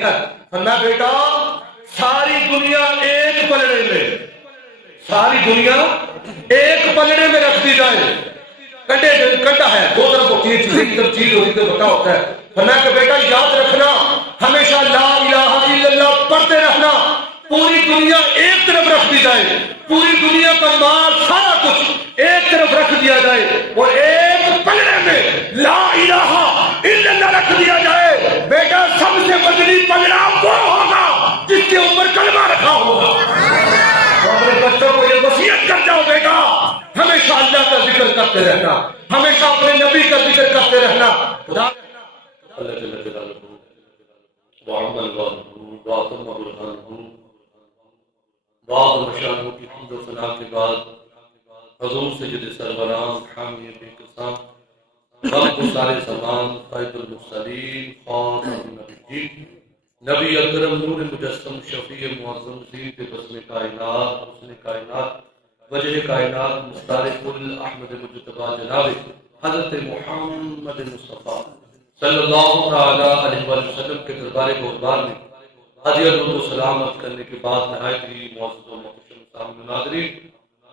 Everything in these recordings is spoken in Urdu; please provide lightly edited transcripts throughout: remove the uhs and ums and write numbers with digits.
فرمایا بیٹا ساری دنیا ایک پلڑے میں، ساری دنیا ایک پلڑے میں رکھ دی جائے، کنڈا ہے دو طرف ہوتی ہے چیزیں، ایک طرف چیز ہوتی ہے بٹا ہوتا ہے۔ فرمایا کہ بیٹا یاد رکھنا ہمیشہ لا الہ الا اللہ پڑھتے رہنا، پوری دنیا ایک طرف رکھ دی جائے، پوری دنیا کا مال سارا کچھ ایک طرف رکھ دیا جائے اور ایک پلڑے میں لا الہ الا اللہ رکھ دیا جائے، بیٹا سب سے بدلی پلڑا وہ ہوگا جس کے اوپر کلمہ رکھا ہوگا۔ اپنے بچوں کو یہ وصیت کر جاؤ بیٹا ہمیشہ اللہ کا ذکر کرتے رہنا، ہمیشہ اپنے نبی کا ذکر کرتے رہنا۔ خدا اللہ جل جلالہ وعمل واتم برہانہ بعض مشاہدوں کی حمد و ثنا کے بعد حضور سید سروران حامی بے قسام رب و سارے زمان قائد المرسلین خاتم النبیین نبی اکرم نور مجسم شفیع معظم زین کے بسم کائنات حسن کائنات وجہ کائنات مختار کل احمد مجتبی جناب حضرت محمد مصطفیٰ صلی اللہ علیہ وسلم کے دربار گوہردار میں ہدیہ درود و سلامت کرنے کے بعد نہایت ہی معزز و محترم سامعین و ناظرین،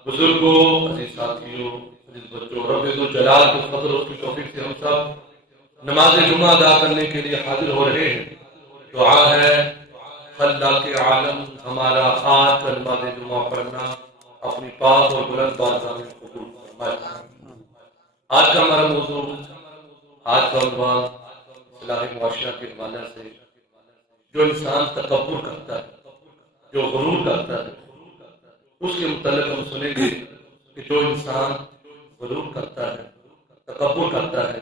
بزرگوں، عزیز ساتھیوں، عزیز بچوں، رب ذوالجلال کے فضل اور اس کی توفیق سے ہم سب نماز جمعہ ادا کرنے کے لیے حاضر ہو رہے ہیں۔ دعا ہے خلاق عالم ہمارا آج کا نماز جمعہ پڑھنا اپنی پاک اور بلند بارگاہ میں قبول فرمائے۔ آج کا ہمارا موضوع، آج کا عنوان اصلاح معاشرہ کے حوالے سے جو انسان تکبر کرتا ہے، جو غرور کرتا ہے، اس کے متعلق ہم سنیں گے کہ جو انسان غرور کرتا ہے، تکبر کرتا ہے،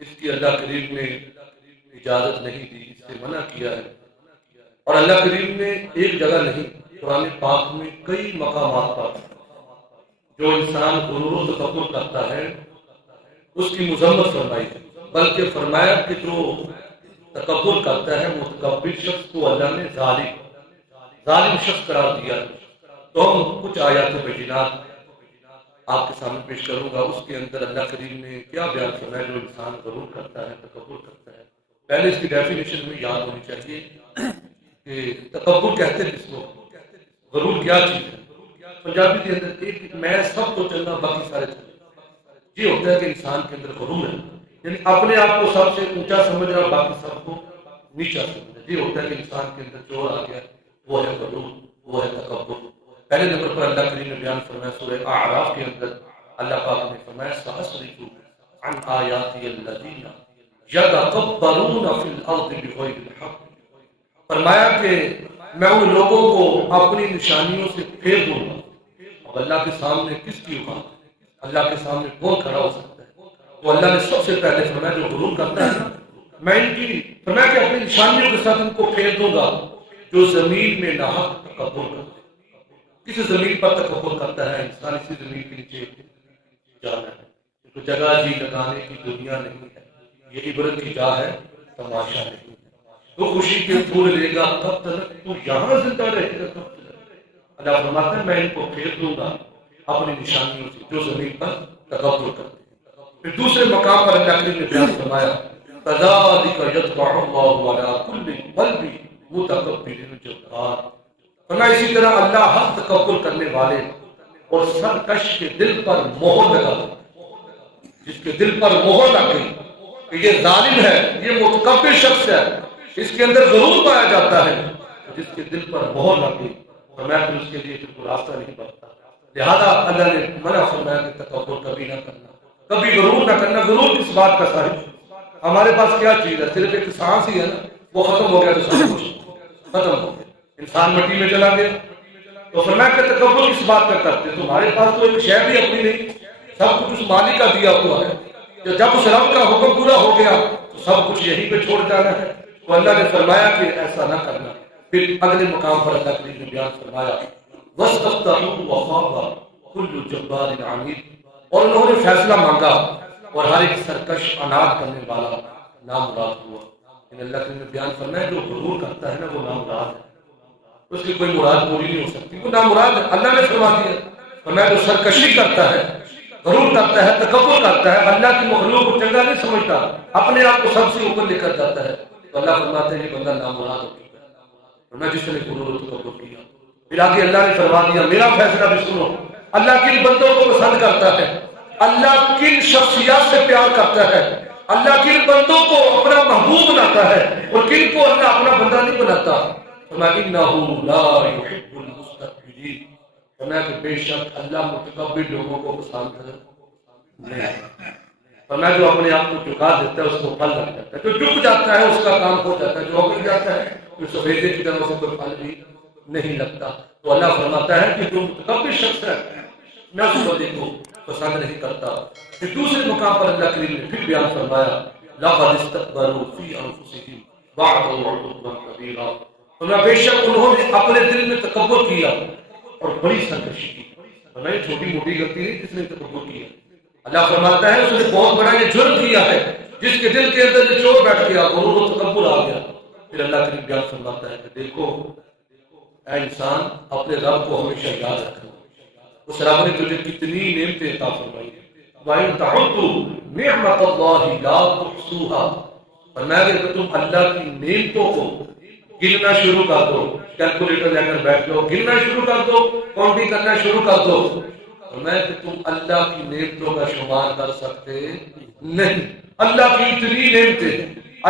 اس کی اللہ کریم نے اجازت نہیں دی، اس سے منع کیا ہے۔ اور اللہ کریم نے ایک جگہ نہیں، قرآن پاک میں کئی مقامات پر جو انسان غرور و تکبر کرتا ہے اس کی مذمت فرمائی ہے، بلکہ فرمایا کہ جو تکبر کرتا ہے متکبر شخص کو اللہ نے ظالم شخص قرار دیا ہے۔ تو ہم کچھ آیات بینات آپ کے سامنے پیش کروں گا، اس کے اندر اللہ کریم نے کیا بیان فرمایا جو انسان غرور کرتا ہے، تکبر کرتا ہے۔ پہلے اس کی ڈیفینیشن میں یاد ہونی چاہیے کہ تکبر کہتے کس کو، غرور کیا چیز ہے۔ پنجابی کے اندر ایک میں سب کو چلنا باقی سارے چلنا، یہ ہوتا ہے کہ انسان کے اندر غرور ہے، یعنی اپنے آپ کو سب سے اونچا سمجھنا اور باقی سب کو نیچا سمجھنا۔ یہ ہوتا ہے کہ انسان کے اندر جو آ گیا وہ ہے غرور، وہ ہے تکبر۔ پہلے نمبر پر اللہ کریم نے بیان فرمایا سورہ اعراف کے اندر اللہ پاک نے فرمایا سأصرف عن آیاتی الذین یتکبرون فی الارض بغیر الحق، فرمایا کہ میں ان لوگوں کو اپنی نشانیوں سے پھیر دوں گا۔ اب اللہ کے سامنے کس کی اوقات، اللہ کے سامنے کون کھڑا ہو سکتا ہے؟ تو اللہ نے سب سے پہلے فرمایا جو غرور کرتا ہے میں ان کی فرمایا کہ اپنی نشانیوں کے ساتھ ان کو پھیر دوں گا، جو زمین میں ناحق تکبر کرتا ہے۔ کسی زمین پر تکبر کرتا ہے انسان، اسی زمین کے نیچے جانا ہے، تو جگہ جی لگانے کی دنیا نہیں ہے، یہ عبرت کی جا ہے، تماشا نہیں ہے۔ تو خوشی کے پھول لے گا کب تک، تو یہاں زندہ رہے گا کب تک۔ اللہ فرماتا ہے میں ان کو پھیر دوں گا اپنی نشانیوں سے جو زمین پر تکبر کرتے ہیں۔ پھر دوسرے مقام پر اللہ کریم نے بیان فرمایا کذالک یطبع اللہ علی کل قلب متکبر جبار، فرمایا اسی طرح اللہ ہر تکبر کرنے والے اور سرکش کے دل پر مہر لگا دیتا ہے۔ جس کے دل پر مہر لگ گئی کہ یہ ظالم ہے، یہ متکبر شخص ہے، اس کے اندر ضرور پایا جاتا ہے، جس کے دل پر مہر لگ گئی فرمایا پھر اس کے لیے کوئی راستہ نہیں بنتا۔ لہذا اللہ نے منع فرمایا کہ تکبر کبھی نہ کرنا، کبھی غرور نہ کرنا۔ غرور کس بات کا صاحب، ہمارے پاس کیا چیز ہے؟ صرف ایک سانس ہی ہے نا، وہ ختم ہو گیا تو سب کچھ ختم ہو گیا، انسان مٹی میں چلا گیا۔ تو فرمایا کہ تکبر کس بات کا کرتے، تمہارے پاس تو ایک شے بھی اپنی نہیں، سب کچھ اس مالک کا دیا ہوا ہے، جب اس رب کا حکم پورا ہو گیا تو سب کچھ یہیں پہ چھوڑ جانا ہے۔ تو اللہ نے فرمایا کہ ایسا نہ کرنا۔ پھر اگلے مقام پر اللہ کریم نے بیان فرمایا وَاسْتَفْتَحُوا وَخَابَ كُلُّ جَبَّارٍ عَنِيدٍ، اور انہوں نے فیصلہ مانگا اور ہر ایک سرکش اناد کرنے والا نامراد ہوا۔ اللہ کریم نے بیان فرمایا جو غرور کرتا ہے نا وہ نامراد ہے، اس کی کوئی مراد پوری نہیں ہو سکتی، وہ نامراد ہے۔ اللہ نے فرما دیا فرمایا جو سرکشی کرتا ہے، غرور کرتا ہے، تکبر کرتا ہے، اللہ کی مخلوق کو چنگا نہیں سمجھتا، اپنے آپ کو سب سے اوپر لے کر جاتا ہے، تو اللہ فرماتے ہیں یہ بندہ نامراد ہو چکا ہے، ورنہ جس نے غرور و تکبر کیا۔ پھر آگے اللہ نے فرما دیا میرا فیصلہ بھی سنو، اللہ کن بندوں کو پسند کرتا ہے، اللہ کن شخصیات سے پیار کرتا ہے، اللہ کن بندوں کو اپنا محبوب بناتا ہے اور کن کو اللہ اپنا بندہ نہیں بناتا۔ فرمایا انہ لا یحب المستکبرین، فرمایا کہ بے شک اللہ متکبر لوگوں کو پسند نہیں۔ فرمایا جو اپنے آپ کو جھکا دیتا ہے اس کو پھل لگ جاتا ہے، جو جھک جاتا ہے اس کا کام ہو جاتا ہے، جو اکڑ جاتا ہے تو سفیدے کی طرح سے کوئی پھل بھی نہیں لگتا۔ تو اللہ فرماتا ہے کہ جو متکبر شخص ہے میں اس کو دیکھو پسند نہیں کرتا۔ پھر دوسرے مقام پر اللہ کریم نے پھر بیان فرمایا لقد استكبروا في انفسهم وعدوا عتوا كبيرا، فرمایا بے شک انہوں نے اپنے دل میں تکبر کیا اور بڑی سرکشی کی۔ فرمایا چھوٹی موٹی غلطی نہیں جس نے تکبر کیا، اللہ فرماتا ہے اس نے بہت بڑا یہ جرم کیا ہے جس کے دل کے اندر یہ چور بیٹھ گیا، غرور و تکبر آ گیا۔ پھر اللہ کریم بیان فرماتا ہے کہ دیکھو اے انسان اپنے رب کو ہمیشہ یاد رکھنا، اس رب نے تجھے کتنی نعمتیں عطا فرمائی ہیں، وَإِن تَعُدُّوا نِعْمَتَ اللَّهِ لَا تُحْصُوهَا، فرمایا کہ تم اللہ کی نعمتوں کو گننا شروع کر دو، کیلکولیٹر لے کر بیٹھ لو، گننا شروع کر دو، کاؤنٹنگ کرنا شروع کر دو، فرمایا کہ تم اللہ کی نعمتوں کا شمار کر سکتے نہیں۔ اللہ کی اتنی نعمتیں،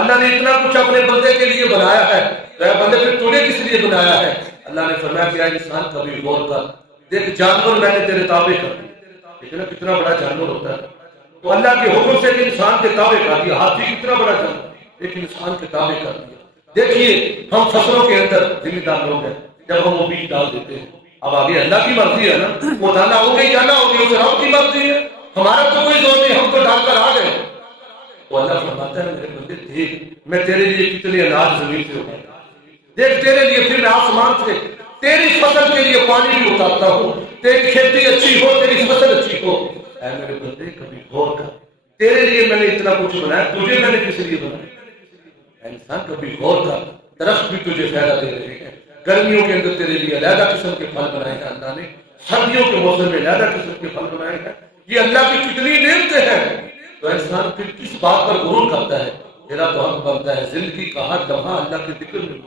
اللہ نے اتنا کچھ اپنے بندے کے لیے بنایا ہے، تو اے بندے پھر تجھے کس لیے بنایا ہے؟ اللہ نے فرمایا کہ اے انسان کبھی غور کر، دیکھ جانور میں نے تیرے تابع کر دیا، لیکن کتنا بڑا جانور ہوتا ہے، تو اللہ کے حکم سے انسان کے تابع کر دیا، ہاتھی کتنا بڑا جانور ایک انسان کے تابع کر دیا۔ دیکھیے ہم فصلوں کے اندر ذمہ دار لوگ ہیں، جب ہم وہ بیج ڈال دیتے ہیں، اب آگے اللہ کی مرضی ہے نا، وہ دانا ہو گئی جانا ہوگی، اسے رب کی مرضی ہے، ہمارا تو کوئی زور نہیں، ہم تو ڈال کر آ گئے۔ تو اللہ فرماتا ہے میرے بندے دیکھ میں تیرے لیے کتنے اناج زمین سے اگاتا ہوں، دیکھ تیرے لیے پھر میں آسمان سے تیری فصل کے لیے پانی بھی اتارتا ہوں، تیری کھیتی اچھی ہو، تیری فصل اچھی ہو۔ اے میرے بندے کبھی غور کر، تیرے لیے میں نے اتنا کچھ بنایا، تجھے میں نے کس لیے بنایا؟ اے انسان کبھی غور کر، درخت بھی تجھے فائدہ دے رہے ہیں، گرمیوں کے اندر تیرے لیے علیحدہ قسم کے پھل بنائے ہیں اللہ نے، سردیوں کے موسم میں علیحدہ قسم کے پھل بنائے ہیں، یہ اللہ کی کتنی نعمتیں ہیں۔ تو انسان پھر کس بات پر غرور کرتا ہے؟ میرا تو حق بنتا ہے زندگی کا ہر لمحہ اللہ کے ذکر میں،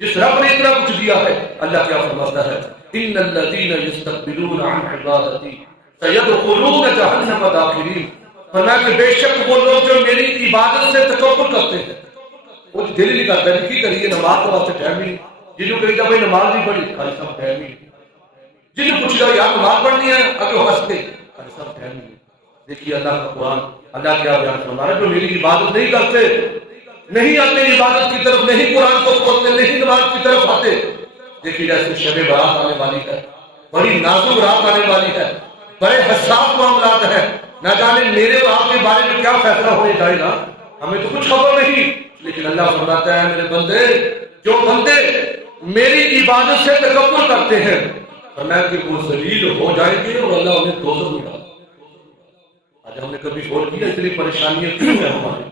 جس رب نے اتنا کچھ دیا ہے۔ اللہ کیا فرماتا ہے ان الذین یستکبرون عن عبادتی سیدخلون جہنم داخرین، فرمایا کہ بے شک وہ لوگ جو میری عبادت سے تکبر کرتے ہیں، وہ دل نہیں کرتا ہے کی کریے نماز تو واسطے ٹائم ہی نہیں، جنہوں کہی جا بھائی نماز نہیں پڑھی خالی صاحب ٹائم ہی نہیں، جنہوں پوچھ جاؤ یار نماز پڑھنی ہے اگر وہ ہنستے خالی صاحب ٹائم ہی نہیں۔ دیکھیے اللہ کا قرآن، اللہ کیا بیان فرما رہا ہے جو میری عبادت نہیں کرتے، نہیں آتے عبادت کی طرف، نہیں قرآن کو پڑھتے، نہیں نماز کی طرف آتے، دیکھیے جیسے شب برات آنے والی ہے، بڑی نازک رات آنے والی ہے، بڑے حساس معاملات ہیں، نہ جانے میرے اور آپ کے بارے میں کیا فیصلہ ہونے جائے گا ہمیں تو کچھ خبر نہیں، لیکن اللہ فرماتا ہے میرے بندے جو بندے میری عبادت سے تکبر کرتے ہیں فرمایا کہ وہ ذلیل ہو جائیں گے اور اللہ انہیں دوزخ میں ڈالے۔ آج ہم نے کبھی غور کیا اتنی پریشانیاں کیوں ہیں ہمارے؟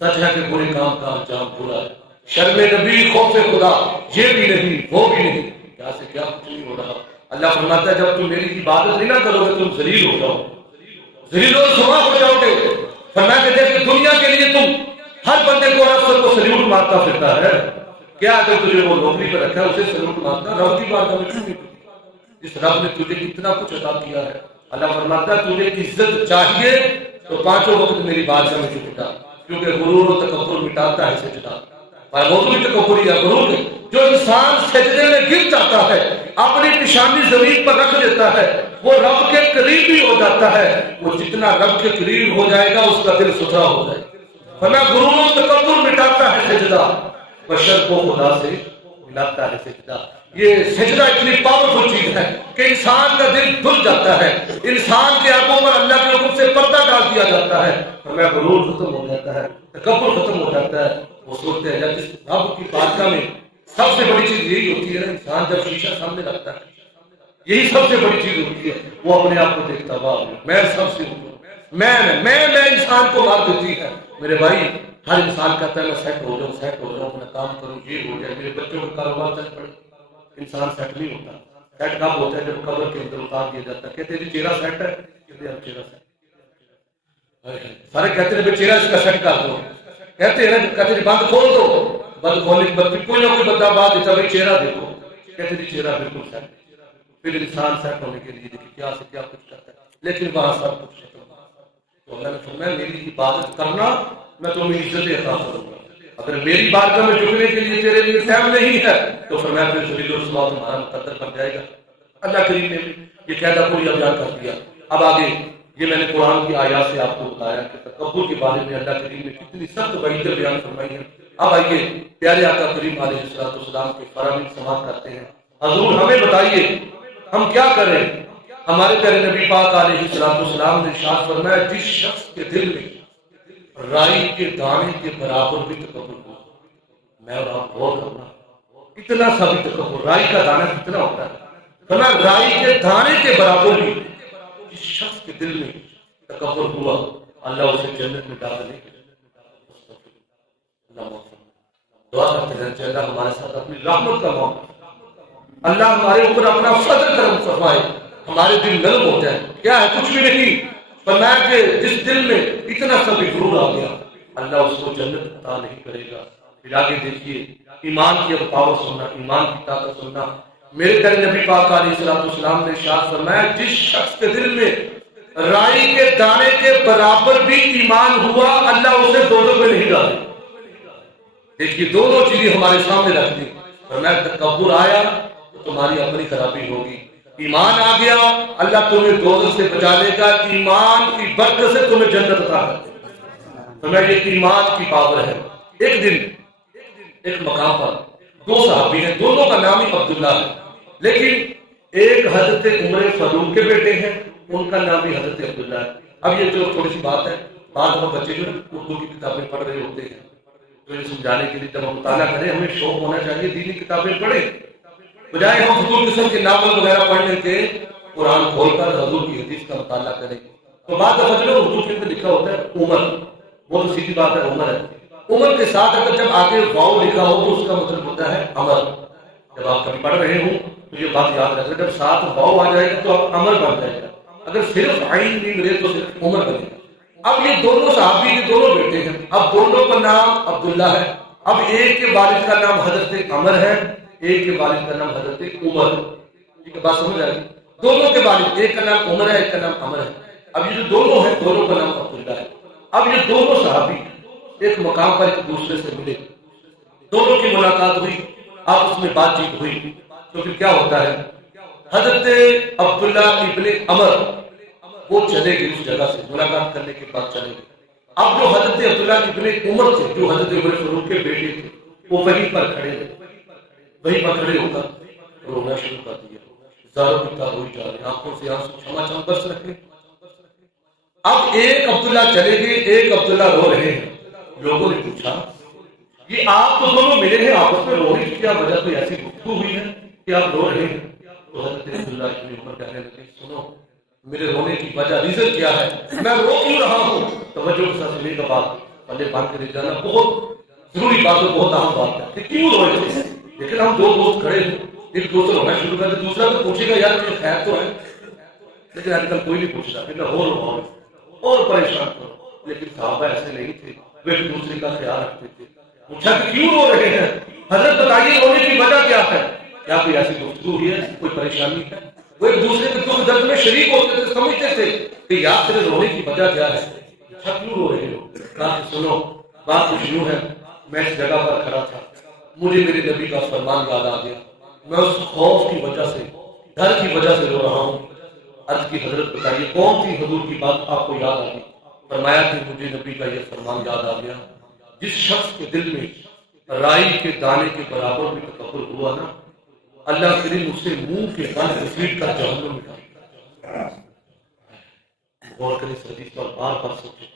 سچ ہے کہ برے کام کا انجام برا ہے، شرم نبی خوف خدا یہ بھی نہیں وہ بھی نہیں، کیا سے کیا کچھ نہیں ہو رہا۔ اللہ فرماتا ہے جب تم میری عبادت نہیں نہ کرو گے تم ذلیل ہو جاؤ، ذلیل و رسوا ہو جاؤ گے۔ فرمایا کہ دیکھ دنیا کے لیے تم ہر بندے کو افسر کو سلیوٹ مارتا پھرتا ہے، کیا اگر تجھے وہ نوکری پہ رکھا ہے اسے سلیوٹ مارتا، رب کی بات ہمیں کیوں نہیں؟ جس رب نے تجھے اتنا کچھ عطا کیا ہے، اللہ فرماتا ہے تجھے عزت چاہیے تو پانچوں وقت میری بات میں جھکا، کیونکہ غرور و تکبر مٹاتا ہے سجدہ، اور وہ بھی تکبر یا غرور جو انسان سجدے میں گر جاتا ہے اپنی پیشانی زمین پر رکھ دیتا ہے وہ رب کے قریب بھی ہو جاتا ہے، وہ جتنا رب کے قریب ہو جائے گا اس کا دل ستھرا ہو جائے گا۔ فرمایا غرور و تکبر مٹاتا ہے سجدہ، بشر کو خدا سے ملاتا ہے سجدہ۔ یہ سجدہ اتنی پاورفل چیز ہے کہ انسان کا دل دھل جاتا ہے، انسان کے آنکھوں پر اللہ کے حکم سے پردہ ڈال دیا جاتا ہے، فرمایا غرور ختم ہو جاتا ہے، تکبر ختم ہو جاتا ہے۔ وہ سوچتے ہیں جس رب کی بارگاہ میں سب سے بڑی چیز یہی ہوتی ہے نا، انسان جب شیشہ سامنے رکھتا ہے یہی سب سے بڑی چیز ہوتی ہے، وہ اپنے آپ کو دیکھتا واہ میں سب سے میں انسان کو مار دیتی ہے۔ میرے بھائی ہر انسان کہتا ہے میں سیٹ ہو جاؤں اپنا کام کروں یہ ہو جائے میرے بچوں کا کاروبار چل پڑے، انسان سیٹ نہیں ہوتا۔ سیٹ کب ہوتا ہے جب قبر کے اندر اتار دیا جاتا ہے، کہتے ہیں چہرہ سیٹ ہے، چہرہ سیٹ سارے کہتے ہیں چہرہ اس کا سیٹ کر دو، کہتے ہیں نا، کہتے ہیں بند کھول دو، بند کھولنے کے بعد کوئی نہ کوئی بندہ بات دیتا بھائی چہرہ دیکھو، کہتے ہیں چہرہ بالکل سیٹ، پھر انسان سیٹ ہونے کے لیے دیکھیں کیا سے کیا کچھ کرتا ہے، لیکن وہاں سب کچھ ختم۔ تو اللہ نے فرمایا میری عبادت کرنا میں تمہیں عزت عطا کروں گا، اگر میری بارگاہ میں جھکنے کے لیے تیرے لیے ٹائم نہیں ہے تو فرمایا پھر ذلیل الرسوا تمہارا مقدر بن جائے گا۔ اللہ کریم نے یہ قاعدہ کوئی بیان کر دیا۔ اب آگے یہ میں نے قرآن کی آیات سے آپ کو بتایا کہ تکبر کے بارے میں اللہ کریم نے کتنی سخت وعیدیں بیان فرمائی ہیں۔ اب آئیے پیارے آقا کریم علیہ السلام کے فرامین سماعت کرتے ہیں۔ حضور ہمیں بتائیے ہم کیا کریں؟ ہمارے پیارے نبی پاک علیہ السلام نے ارشاد فرمایا جس شخص کے دل میں رائی کے دانے کے برابر بھی تکبر ہو، میں اور آپ غور کرنا اتنا سا بھی تکبر، رائی کا دانہ کتنا ہوتا ہے، فرمایا رائی کے دانے کے برابر بھی جس شخص کے دل میں تکبر ہوا اللہ اسے جنت میں داخل نہیں کرے۔ دعا کرتے ہیں کہ اللہ ہمارے ساتھ اپنی رحمت کا معاملہ، اللہ ہمارے اوپر اپنا فضل کرم فرمائے، ہمارے دل نرم ہو جائے۔ کیا ہے؟ کچھ بھی نہیں، فرمایا کہ جس دل میں اتنا سا بھی غرور آ گیا اللہ اس کو جنت عطا نہیں کرے گا۔ پھر آگے دیکھیے ایمان کی اب پاور سننا، ایمان کی طاقت سننا۔ میرے پیارے نبی پاک علیہ السلام نے ارشاد فرمایا جس شخص کے دل میں رائی کے دانے کے برابر بھی ایمان ہوا اللہ اسے دوزخ میں نہیں ڈالے۔ دیکھیے دونوں چیزیں ہمارے سامنے رکھ دی، فرمایا تکبر آیا تو تمہاری اپنی خرابی ہوگی، ایمان آ گیا اللہ تمہیں دوزخ سے بچا لے گا، ایمان کی برکت سے تمہیں جنت عطا کر دے گا۔ فرمایا یہ ایمان کی پاور ہے۔ ایک دن ایک مقام پر دو صحابی ہیں، دونوں کا نام ہی عبداللہ ہے، لیکن ایک حضرت عمر فاروق کے بیٹے ہیں، ان کا نام بھی حضرت عبداللہ ہے۔ اب یہ جو تھوڑی سی بات ہے، بعض وہ بچے جو اردو کی کتابیں پڑھ رہے ہوتے ہیں تو یہ سمجھانے کے لیے جب ہم مطالعہ کریں ہمیں شوق ہونا چاہیے دینی کتابیں پڑھیں، بجائے ہم فضول قسم کے ناول وغیرہ پڑھنے کے قرآن کھول کر حضور کی حدیث کا مطالعہ کریں۔ تو بعد دفعہ جو اردو کے اندر لکھا ہوتا ہے عمر، وہ تو سیدھی بات ہے عمر ہے، عمر کے ساتھ اگر جب آگے واؤ لکھا ہو تو اس کا مطلب ہوتا ہے امر۔ جب آپ کبھی پڑھ رہے ہوں تو یہ بات یاد رکھیں، جب ساتھ واؤ آ جائے گا تو امر بن جائے گا، اگر صرف عین نہیں ملے تو صرف عمر بنے گا۔ اب یہ دونوں صحابی کے دونوں بیٹے ہیں، اب دونوں کا نام عبداللہ ہے، اب ایک کے والد کا نام حضرت عمر ہے، ایک کے والد کا نام حضرت عمر۔ ٹھیک ہے، بات سمجھ آئی؟ دونوں کے والد، ایک کا نام عمر ہے ایک کا نام عمر ہے۔ اب یہ جو دونوں ہیں دونوں کا نام عبداللہ ہے۔ اب یہ دونوں صحابی ایک مقام پر ایک دوسرے سے ملے، دونوں کی ملاقات ہوئی، آپس میں بات چیت ہوئی، تو پھر کیا ہوتا ہے حضرت عبداللہ ابن عمر وہ چلے گئے اس جگہ سے، ملاقات کرنے کے بعد چلے گئے۔ اب جو حضرت عبداللہ ابن عمر تھے، جو حضرت عمر فاروق کے بیٹے تھے، وہ وہیں پر کھڑے ہوئے، وہیں پر کھڑے ہو کر رونا شروع کر دیا، زاروں کی طرح ہوئی جا رہے، آنکھوں سے آنسو چھما چھم برس رہے۔ اب ایک عبداللہ چلے گئے، ایک عبداللہ رو رہے ہیں۔ لوگوں نے پوچھا یہ آپ تو دونوں ملے ہیں آپس میں، رونے کی کیا وجہ؟ کوئی ایسی گفتگو ہوئی ہے کہ آپ رو رہے ہیں؟ تو حضرت عبداللہ ابن عمر کہنے لگے سنو میرے رونے کی وجہ ریزن کیا ہے، میں رو کیوں رہا ہوں؟ توجہ کے ساتھ سنیے گا بات، پلے باندھ کے لے جانا بہت ضروری بات ہے، بہت اہم بات ہے کہ کیوں روئے تھے۔ لیکن ہم دو دوست کھڑے ہیں، ایک دوست رونا شروع کر دے، دوسرا تو پوچھے گا یار مجھے خیر تو ہے، لیکن آج کل کوئی نہیں پوچھتا، پھر میں اور پریشان کرو۔ لیکن صحابہ ایسے نہیں تھے، وہ ایک دوسرے کا خیال رکھتے تھے۔ پوچھا کہ کیوں رو رہے ہیں حضرت، بتائیے رونے کی وجہ کیا ہے؟ کیا کوئی ایسی گفتگو ہوئی ہے، کوئی پریشانی ہے؟ وہ ایک دوسرے کے دکھ درد میں شریک ہوتے تھے، سمجھتے تھے کہ یار تیرے رونے کی وجہ کیا ہے، اچھا کیوں رو رہے ہو؟ کہا کہ سنو بات کچھ یوں ہے، میں اس جگہ پر کھڑا تھا، مجھے میرے نبی کا فرمان یاد آ گیا، میں اس خوف کی وجہ سے، ڈر کی وجہ سے رو رہا ہوں۔ عرض کی حضرت بتائیے کون سی حضور کی بات آپ کو یاد آ گئی؟ فرمایا کہ مجھے نبی کا یہ فرمان یاد آ گیا، جس شخص کے دل میں رائی کے دانے کے برابر بھی تکبر ہوا نا، اللہ کریم اسے منہ کے بل گھسیٹ کر جہنم میں ڈالے۔ غور کریں اس حدیث پر، بار بار سوچیں،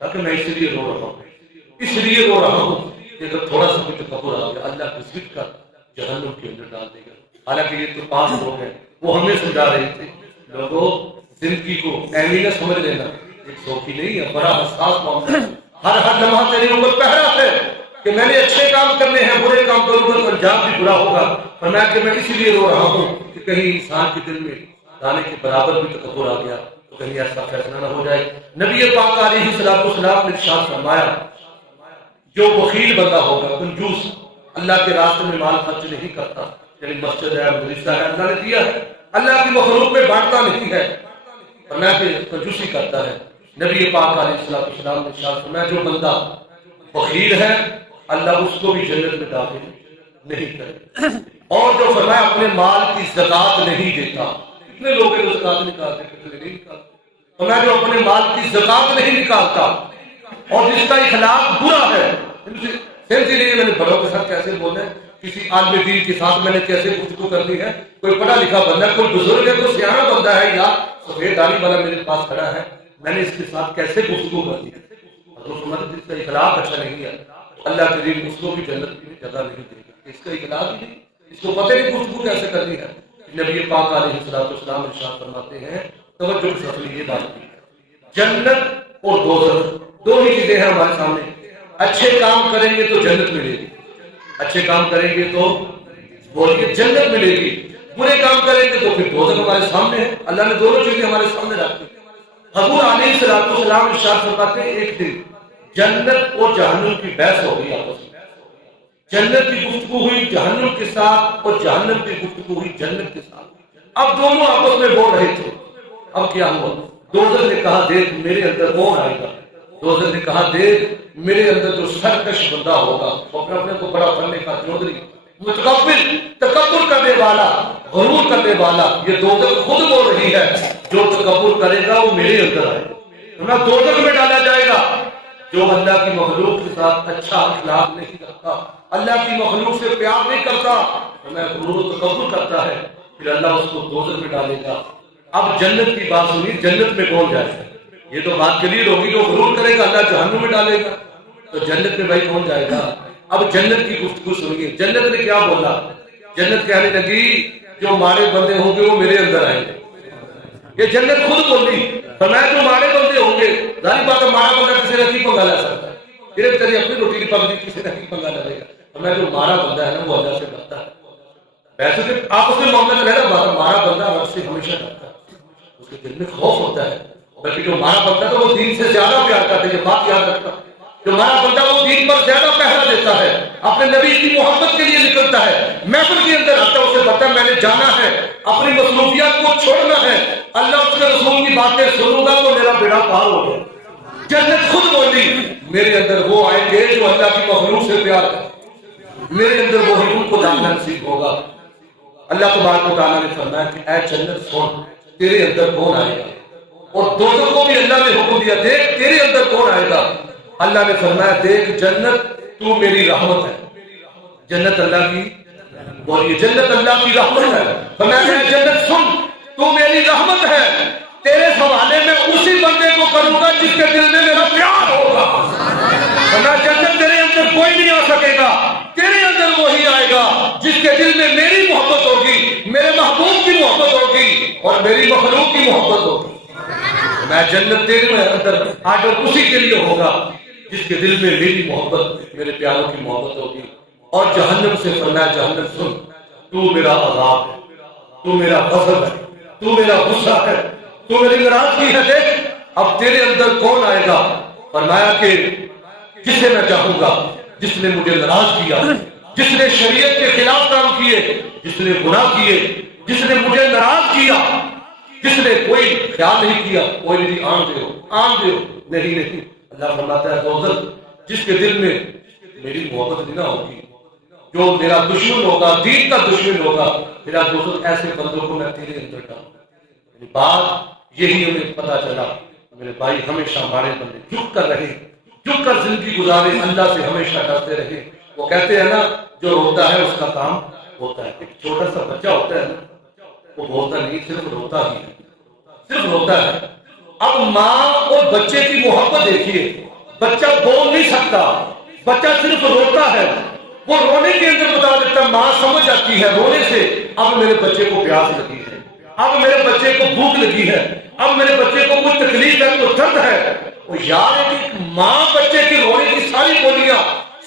تاکہ میں اس لیے رو رہا ہوں، اس لیے رو رہا ہوں کہ اگر تھوڑا سا بھی تکبر آ گیا اللہ گھسیٹ کر جہنم کے اندر ڈال دے گا۔ حالانکہ یہ تو 5 لوگ ہیں، وہ ہمیں سمجھا رہے تھے لوگوں زندگی کو اہمیت سمجھ لینا، ایک سوکھی نہیں ہے، بڑا حساس معاملہ ہے، ہر لمحہ تیرے اوپر پہرا ہے کہ میں نے اچھے کام کرنے ہیں، برے کام کروں گا تو انجام بھی برا ہوگا۔ فرمایا کہ میں اسی لیے رو رہا ہوں کہ کہیں انسان کے دل میں دانے کے برابر بھی تکبر آ گیا کہیں ایسا فیصلہ نہ ہو جائے۔ نبی پاک علیہ السلام نے ارشاد فرمایا جو بخیل بندہ ہوگا، کنجوس، اللہ کے راستے میں مال خرچ نہیں کرتا، یعنی مسجد ہے، مدرسہ ہے، اللہ نے دیا ہے، اللہ کی مخلوق میں بانٹتا نہیں ہے، فرمایا کہ کنجوسی کرتا ہے۔ نبی پاک علیہ السلام نے ارشاد فرمایا جو بندہ بخیل ہے اللہ اس کو بھی جنت میں داخل نہیں کرے، اور جو فرمایا اپنے مال کی زکات نہیں دیتا، کتنے لوگ ہیں جو زکات نکالتے ہیں، کتنے نہیں نکالتے، فرمایا جو اپنے مال کی زکات نہیں نکالتا اور جس کا اخلاق برا ہے، سمجھے نہیں میں نے بڑوں کے ساتھ کیسے بولنا ہے، کسی عالم دین کے ساتھ میں نے کیسے گفتگو کرنی ہے، کوئی پڑھا لکھا بندہ ہے، کوئی بزرگ ہے، کوئی سیاح بندہ ہے، یا سفید داڑھی والا میرے پاس کھڑا ہے، میں نے اس کے ساتھ کیسے گفتگو کرنی ہے، جس کا اخلاق اچھا نہیں ہے اللہ کریم اس کو بھی جنت کی جگہ نہیں دے گا، اس کا اخلاق ہی نہیں، اس کو پتہ نہیں گفتگو کیسے کرنی ہے۔ نبی پاک علیہ السلام ارشاد فرماتے ہیں، توجہ کے ساتھ یہ بات کی، جنت اور دوزخ دو ہی چیزیں ہیں ہمارے سامنے، اچھے کام کریں گے تو جنت ملے گی، اچھے کام کریں گے تو بولیے جنت ملے گی، برے کام کریں گے تو پھر دوزخ ہمارے سامنے ہے، اللہ نے دونوں چیزیں ہمارے سامنے رکھ دی۔ حضور علیہ السلام ارشاد فرماتے ہیں ایک دن جنت اور جہنم کی بحث ہو گئی آپس میں، جنت کی گفتگو ہوئی جہنم کے ساتھ اور جہنم کی گفتگو ہوئی جنت کے ساتھ، اب دونوں آپس میں بول رہے تھے، اب کیا ہوا؟ دوزخ نے کہا دیکھ میرے اندر کون آئے گا، دوزخ نے کہا دیکھ میرے اندر جو سرکش بندہ ہوگا، اپنے کو بڑا بننے کا چودھری، متکبر، تکبر کرنے والا، غرور کرنے والا، یہ دوزخ خود بول رہی ہے جو تکبر کرے گا وہ میرے اندر آئے گا، دوزخ میں ڈالا جائے گا۔ جو اللہ کی مخلوق کے ساتھ اچھا اخلاق نہیں کرتا، اللہ کی مخلوق سے پیار نہیں کرتا، غرور و تکبر کرتا ہے، پھر اللہ اس کو دوزخ میں ڈالے گا۔ اب جنت کی بات سنی، جنت میں کون جائے گا؟ یہ تو بات کلیئر ہوگی، جو غرور کرے گا اللہ جہنم میں ڈالے گا، تو جنت میں بھائی کون جائے گا؟ اب جنت کی گفتگو سنیے، جنت نے کیا بولا؟ جنت کہنے لگی جو مارے بندے ہوں گے وہ میرے اندر آئیں گے، یہ جنت خود بولی، فرمایا جو مارے بندے ہوں گے، ظاہر بات ہے مارا بندہ کسی نے نہیں پنگا لے سکتا، پھر تیری اپنی روٹی کی پکڑی کسی نے نہیں پنگا لے گا، فرمایا جو مارا بندہ ہے نا وہ اللہ سے ڈرتا ہے، ویسے کہ آپ اس میں معاملہ رہے نا، مارا بندہ رب سے ہمیشہ ڈرتا ہے، اس کے دل میں خوف ہوتا ہے، بلکہ جو مارا بندہ تو وہ دین سے زیادہ پیار کرتا ہے، یہ بات یاد رکھتا ہے، جو ہمارا بندہ وہ دین پر زیادہ پہرا دیتا ہے، اپنے نبی کی محبت کے لیے نکلتا ہے، محفل کے اندر آتا ہے، اسے پتا ہے میں نے جانا ہے، اپنی مصروفیات کو چھوڑنا ہے، اللہ اس کے رسول کی باتیں سنوں گا تو میرا بیڑا پار ہو گیا۔ جنت خود بولی میرے اندر وہ آئیں گے جو اللہ کی مخلوق سے پیار کریں، میرے اندر وہی ان کو داخلہ نصیب ہوگا۔ اللہ تبارک و تعالیٰ نے فرمایا کہ اے جنت سن تیرے اندر کون آئے گا، اور دوزخ کو بھی اللہ نے حکم دیا دیکھ تیرے اندر کون آئے گا، اللہ نے فرمایا دیکھ جنت تو میری رحمت ہے، جنت اللہ کی بولیے جنت اللہ کی رحمت ہے، فرمایا جنت سن تو میری رحمت ہے، تیرے حوالے میں اسی بندے کو کروں گا جس کے دل میں میرا پیار ہوگا، فرمایا جنت تیرے اندر کوئی نہیں آ سکے گا، تیرے اندر وہی آئے گا جس کے دل میں میری محبت ہوگی، میرے محبوب کی محبت ہوگی اور میری مخلوق کی محبت ہوگی۔ میں جنت تیرے اندر آڈر اسی کے لیے ہوگا جس کے دل میں میری محبت میرے پیاروں کی محبت ہوگی۔ اور جہنم سے فرمایا جہنم سن تو میرا عذاب ہے، تو میرا غضب ہے، تو میرا غصہ ہے، تو میری ناراضگی ہے، دیکھ اب تیرے اندر کون آئے گا، فرمایا کہ جسے میں چاہوں گا، جس نے مجھے ناراض کیا، جس نے شریعت کے خلاف کام کیے، جس نے گناہ کیے، جس نے مجھے ناراض کیا، جس نے کوئی خیال نہیں کیا، کوئی نہیں آن دے نہیں، اللہ فرماتا ہے دوزخ جس کے دل میں میری محبت نہ ہوگی، جو میرا دشمن ہوگا، دین کا دشمن ہوگا، میرا دوزخ ایسے بندوں کو میں تیرے اندر ڈالوں گا۔ بات یہی ہمیں پتا چلا میرے بھائی، ہمیشہ ہمارے بندے جھک کر رہے، جھک کر زندگی گزارے، اللہ سے ہمیشہ ڈرتے رہے۔ وہ کہتے ہیں نا جو روتا ہے اس کا کام ہوتا ہے، ایک چھوٹا سا بچہ ہوتا ہے نا، وہ بولتا نہیں، صرف روتا ہی ہے، صرف روتا ہے۔ اب ماں اور بچے کی محبت دیکھیے، بچہ بول نہیں سکتا، بچہ صرف روتا ہے، وہ رونے کے اندر بتا دیتا ہے، ماں سمجھ جاتی ہے رونے سے اب میرے بچے کو پیاس لگی ہے، اب میرے بچے کو بھوک لگی ہے، اب میرے بچے کو کوئی تکلیف ہے، کوئی درد ہے۔ وہ یاد ہے کہ ماں بچے کے رونے کی ساری بولیاں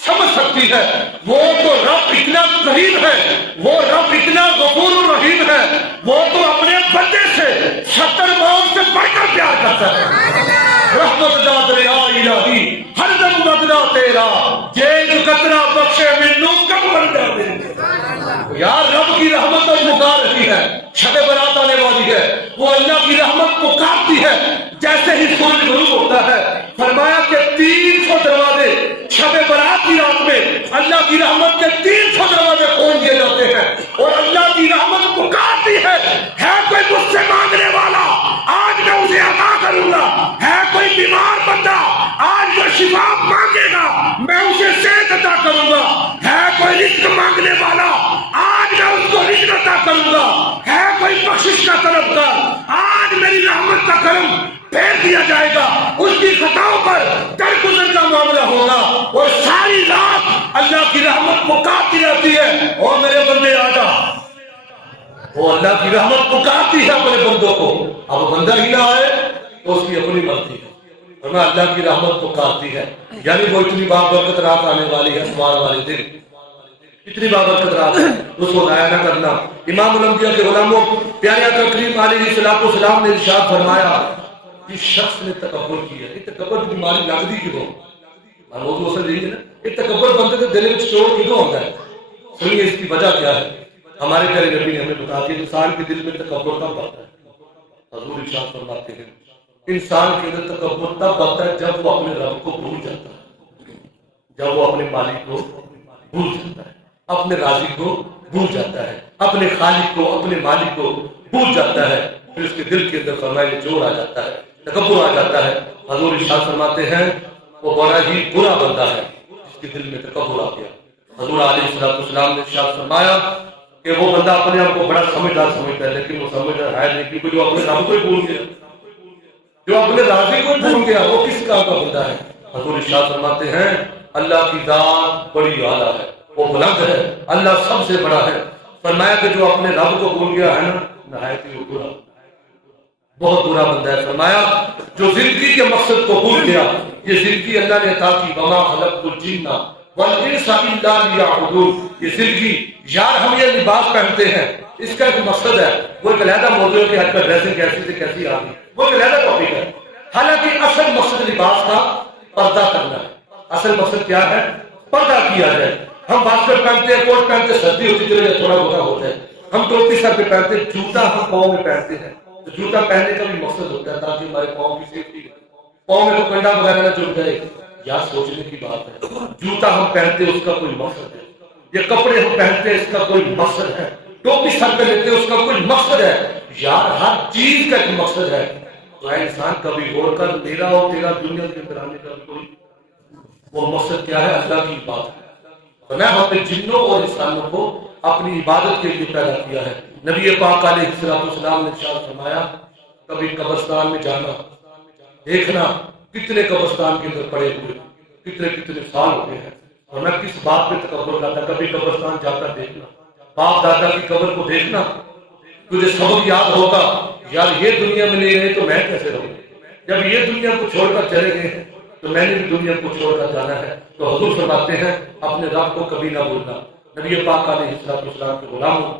سمجھ سکتی ہے، وہ تو رب اتنا قریب ہے، وہ رب اتنا غفور الرحیم ہے، وہ تو اپنے بندے سے 70 ماؤں سے بڑھ کر پیار کرتا ہے۔ رحمت دا دریا الہی ہر دم بدلا تیرا، جے رحمت کے 300 دروازے کھول دیے جاتے ہیں اور اللہ کی رحمت پکارتی ہے کوئی مجھ سے مانگنے والا آج میں اسے عطا کروں گا، ہے کوئی بیمار بندہ آج وہ شفا مانگے گا میں اسے صحت عطا کروں گا، ہے کوئی رزق مانگنے والا آج میں اس کو رزق عطا کروں گا، ہے کوئی بخشش کا طلبگار آج میری رحمت کا کرم پھیر دیا جائے گا، اس کی خطاؤں پر درگزر کا معاملہ ہوگا اور ساری رات اللہ کی رحمت پکارتی رہتی ہے اور میرے بندے آجا، وہ اللہ کی رحمت پکارتی ہے اپنے بندوں کو، اب بندہ ہی نہ آئے تو اس کی اپنی مرضی ہے، ورنہ اللہ کی رحمت پکارتی ہے، یعنی وہ اتنی بابرکت رات آنے والی ہے اتوار والے دن، اتنی بابرکت رات ہے اس کو ضائع نہ کرنا۔ امام الانبیاء کے غلاموں پیارے آقا کریم علیہ السلام نے ارشاد فرمایا جس شخص نے تکبر کیا، یہ تکبر کی بیماری لگتی کیوں؟ موضوع اصل یہی ہے نا، یہ تکبر بندے کے دل میں چور کیوں ہوتا ہے؟ سنیے اس کی وجہ کیا ہے۔ ہمارے پیارے نبی نے ہمیں بتا دیا انسان کے دل میں تکبر کب آتا ہے؟ حضور ارشاد فرماتے ہیں انسان کے اندر تکبر تب آتا ہے جب وہ اپنے رب کو بھول جاتا ہے، جب وہ اپنے مالک کو بھول جاتا ہے، اپنے رازق کو بھول جاتا ہے، اپنے خالق کو اپنے مالک کو بھول جاتا ہے، پھر اس کے دل کے اندر فرمائے چور آ جاتا ہے، تکبر آ جاتا ہے۔ حضور ارشاد فرماتے ہیں وہ بڑا ہی برا بندہ ہے جس کے دل میں تکبر آ گیا۔ حضور علیہ السلام نے ارشاد فرمایا کہ وہ بندہ اپنے آپ کو بڑا سمجھدار سمجھتا ہے لیکن وہ سمجھدار ہے نہیں، کیونکہ جو اپنے رب کو ہی بھول گیا، جو اپنے رازق کو بھول گیا وہ کس کام کا بندہ ہے؟ حضور ارشاد فرماتے ہیں اللہ کی ذات بڑی اعلیٰ ہے، وہ بلند ہے، اللہ سب سے بڑا ہے۔ فرمایا کہ جو اپنے رب کو بھول گیا ہے نا نہایت ہی برا، بہت برا بندہ ہے۔ فرمایا جو زندگی کے مقصد کو بھول گیا، یہ زندگی اللہ نے عطا کی، وما خلقت الجن والانس الا لیعبدون، یہ زندگی یار ہم یہ لباس پہنتے ہیں اس کا ایک مقصد ہے، وہ ایک علیحدہ موضوع ہے کہ ہر کا ڈریسنگ کیسی سے کیسی آ گئی، وہ ایک علیحدہ ٹاپک ہے۔ حالانکہ اصل مقصد لباس کا پردہ کرنا ہے، اصل مقصد کیا ہے؟ پردہ کیا جائے۔ ہم باسکٹ پہنتے ہیں، کوٹ پہنتے ہیں، سردی ہوتی چلے تھوڑا بہت ہوتا ہے، ہم ٹوپی سر پہ پہنتے ہیں، جوتا ہم پاؤں میں پہنتے ہیں، تو جوتا پہننے کا بھی مقصد ہوتا ہے تاکہ ہمارے پاؤں کی سیفٹی ہو، پاؤں میں تو کنڈا وغیرہ نہ چل جائے، یاد سوچنے کی بات ہے۔ جوتا ہم پہنتے ہیں اس کا کوئی مقصد ہے، یہ کپڑے ہم پہنتے ہیں اس کا کوئی مقصد ہے، ٹوپی سر پہ لیتے ہیں اس کا کوئی مقصد ہے، یار ہر چیز کا ایک مقصد ہے۔ تو اے انسان کبھی غور کر، میرا اور تیرا دنیا کے اندر آنے کا کوئی وہ مقصد کیا ہے؟ اللہ کی عبادت ہے۔ میں ہم نے جنوں اور انسانوں کو اپنی عبادت کے لیے پیدا کیا ہے۔ نبی پاک علیہ السلام نے ارشاد فرمایا کبھی قبرستان میں جانا، دیکھنا کتنے قبرستان کے اندر پڑے ہوئے، کتنے سال ہو گئے ہیں، اور میں کس بات پہ تکبر کرتا، کبھی قبرستان جا کر دیکھنا، باپ دادا کی قبر کو دیکھنا، تجھے سبق یاد ہوگا یار یہ دنیا میں نہیں رہے تو میں کیسے رہوں، جب یہ دنیا کو چھوڑ کر چلے گئے ہیں تو میں نے بھی دنیا کو چھوڑ کر جانا ہے۔ تو حضور فرماتے ہیں اپنے رب کو کبھی نہ بھولنا۔ نبی پاک علیہ السلام کے غلاموں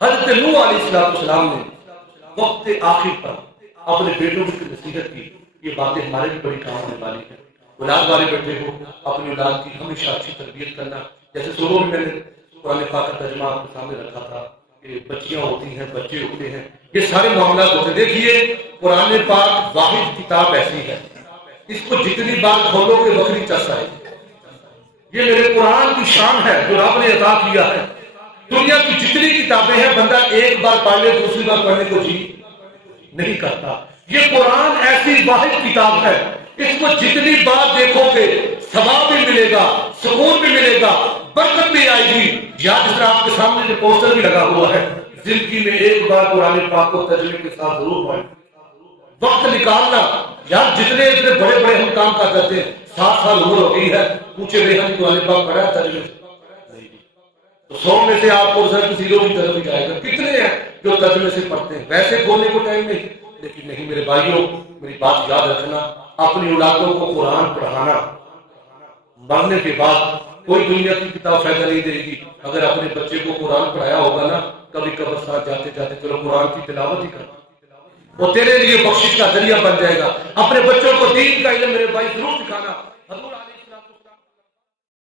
حضرت نوح علیہ السلام نے وقت آخر پر اپنے بیٹوں کی نصیحت کی، یہ باتیں ہمارے بھی بڑی کام ہونے والی ہیں۔ اولاد والے بیٹے ہو اپنی اولاد کی ہمیشہ اچھی تربیت کرنا، جیسے شروع میں نے قرآن پاک کا ترجمہ آپ کے سامنے رکھا تھا کہ بچیاں ہوتی ہیں، بچے ہوتے ہیں، یہ سارے معاملات ہوتے ہیں۔ دیکھیے قرآن پاک واحد کتاب ایسی ہے اس کو جتنی بار کھولو گے بکری چس آئے گی، یہ میرے قرآن کی شان ہے جو رب نے عطا کیا ہے۔ دنیا کی جتنی کتابیں ہیں بندہ ایک بار پڑھ لے دوسری بار پڑھنے کو جی نہیں کرتا، یہ قرآن ایسی واحد کتاب ہے اس کو جتنی بار دیکھو گے ثواب بھی ملے گا، سکون بھی ملے گا، برکت بھی آئے گی۔ یا جس طرح آپ کے سامنے جو پوسٹر بھی لگا ہوا ہے، زندگی میں ایک بار قرآن پاک کو ترجمے کے ساتھ ضرور پڑھیں، وقت نکالنا۔ یار جتنے بڑے بڑے ہم کام کر کرتے ہیں، 7 سال عمر ہو گئی ہے، پوچھے بھائی ہم قرآن پاک پڑھا ہے ترجمے نہیں، تو 100 میں سے آپ کو سر کسی لوگ کی طرف ہی جائے گا۔ کتنے ہیں جو ترجمے سے پڑھتے ہیں؟ ویسے کھولنے کو ٹائم نہیں، لیکن نہیں میرے بھائیوں، میری بات یاد رکھنا، اپنی اولادوں کو قرآن پڑھانا، مرنے کے بعد کوئی دنیا کی کتاب فائدہ نہیں دے گی۔ اگر اپنے بچے کو قرآن پڑھایا ہوگا نا، کبھی قبرستان جاتے جاتے چلو قرآن کی تلاوت ہی کرنا، وہ تیرے لیے بخشش کا ذریعہ بن جائے گا۔ اپنے بچوں کو دین کا علم میرے بھائی ضرور سکھانا۔ حضور